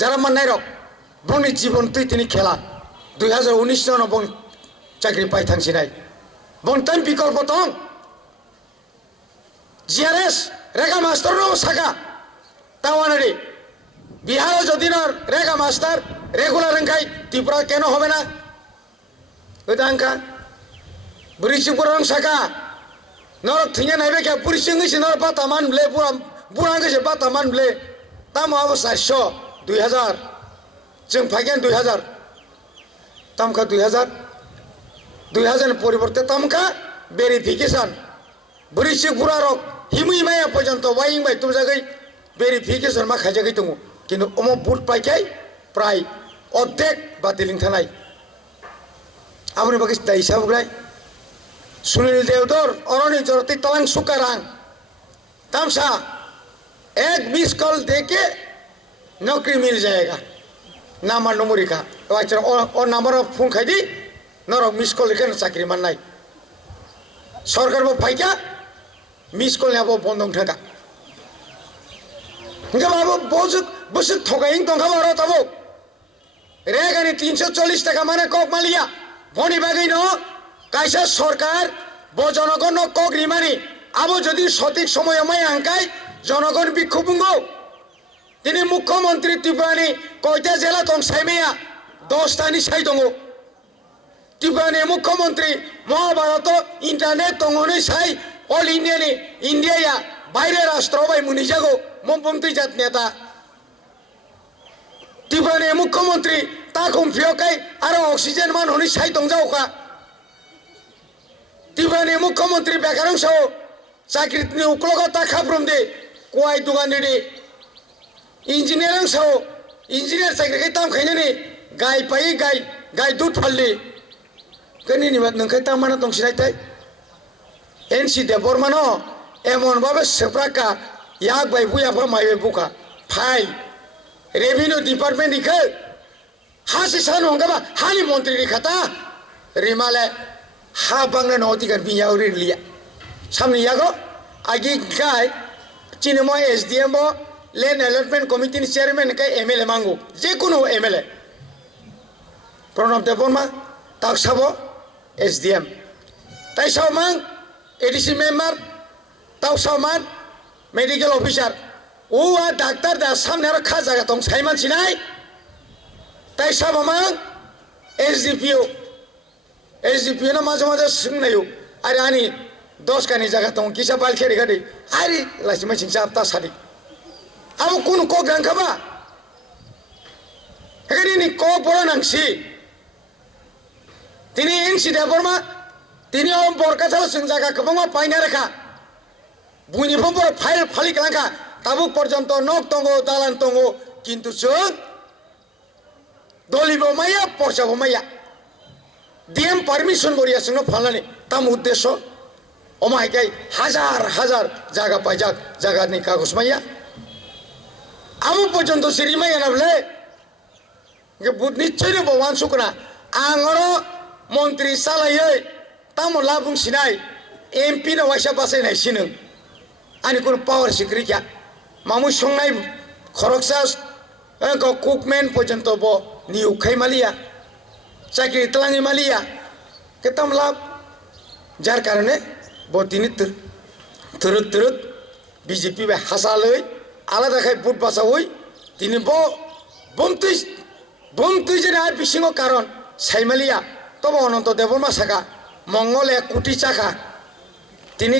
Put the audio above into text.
যারা মান্নাই রক বংনি জীবন তুই তিনি খেলা 2019 জন বং চাকরি পাই থাকছি নাই বং টাইম বিকল্প দং জিআরএস রেগা মাস্টার নো সাকা তাওয়ানারি বিহার যদি রেগা মাস্টার রেগুলার রঙাই ত্রিপুরা কেন হবে না ওইটাঙ্কা বুড়িচিপুর রং সাকা নর থিঙে নাইবে কে বুড়িচিংসি নর বাতা মানলে পুরা बुरांगसे बाता मानब्ले ताम आबो 400 2000 जों फाइगेन 2000 तामका 2000 परिवर्ते तामका वेरिफिकेशन बुरिसि बुरारक हिमुइ माया पर्यन्त वाइं बाय तुम जागै वेरिफिकेशन मा खाजागै दङ किन्तु अम बुट पाइखाय प्राय अर्धेक बातिलिं थानाय आबनि बागै दाइसा बुग्राय सुनील देवधर अरणी जरति तलां सुकारां तामसा एक मिस कॉल देके नौकरी मिल जाएगा नाम नंबर का और नंबर फोन खाई दी नरक मिस कॉल लेके चाकरी माननाय सरकार वो फाइका मिस कॉल ने वो बंद उठा इनका बाबू बस ठगाइन तो खबर हो तब रेगानी 340 টাকা माने कॉक मालिया भनी बागै न कैसा सरकार वो जनगण न कॉक रिमानी अब जदि सठिक समय में आंकाय जनगण विक्षोभंगो তিনি মুখ্যমন্ত্রী ত্রিপুরানি কয়টা জেলা দং সাইমেয়া 10টানি সাই দङ ত্রিপুরানি মুখ্যমন্ত্রী মহাভারত ইন্টারনেট দङनै সাই অল ইন্ডিয়াनि ইন্ডিয়া বাইরে রাষ্ট্র বাই মুনিজাগো মমপন্থী জাত নেতা ত্রিপুরানি মুখ্যমন্ত্রী তাকুম ফিয়কাই আর অক্সিজেন মান হনি সাই দংজাওকা ত্রিপুরানি মুখ্যমন্ত্রী বেকারংশ চাকরিनि उक्लगता खाब्रुमदे कोआई दुगाननि इंजिनियरिंग सो इंजिनियर चाकरि के ताम खायनानि गाय पाई गाय दूध फालि कनि निबाद नंखाय तामाना दंसिनायथाय एनसी देबरमानो एमन बाबे सेप्राका याग बाय बुयाफा मायबे बुका फाइल रेवेन्यू डिपार्टमेंट इखो हासि सान हंगाबा हानि मंत्री खाता रिमाले हा बांगना नौतिकार बियाव रिलिया सामने यागो आगे गाय चिन्मो SDM land allotment committee chairman का एमएलए मांगो जे कोनो एमएलए प्रणब देवबर्मा ताकसाबो एसडीएम ताइसाव मांग एडीसी मेंबर तावसावमान मेडिकल ऑफिसर ओआ डॉक्टर दा सामने रा खा जागा दं साइ मानसि नाय ताइसाव मांग एसडीपीओ ना माजे माजे सोंनायो आरो आनी 10 कानी जगह तो किसा बाल खेड़ी गड़ी अरे लास्ट में चिंचा अपता सारी अब कौन को ग्रंथ खबा हेगरी नि को बड़ा नंगसी तिनी एनसी देबरमा तिनी ओम बरका चलो सिंजागा कबंगा पाइना रेखा बुनि फंबर फाइल फालि गलांगा ताबु पर्यंत नक तंगो दालान तंगो किंतु जों दलिबो माया परसाबो माया डीएम परमिशन बरिया संग फालनानि ताम उद्देश्य ओमाइकाय हजार जागा पाइजाक जागानि कागज माया आमु पर्यंत सिरि माया नाबले के बुध निश्चय भगवान सुकना आंगरो मंत्री सालायै तामो लाबुं सिनाय एमपी न वाइसा बासायनाय सिनो आनि कुन पावर सिक्रि क्या मामु संनाय खरकसा कुकमेन पर्यंत बो निउ खाइमालिया चाकरि तलाङै मालिया के ताम लाब जार कारणे बतिनि तुरुक बीजेपी बे हासालै आलादा खाय बुट बासावै तिनि बमतुइ जने आर बिसिङो कारण साइमालिया तब अनंत देबरमा साका मंगल 1 कोटी चाका तिनि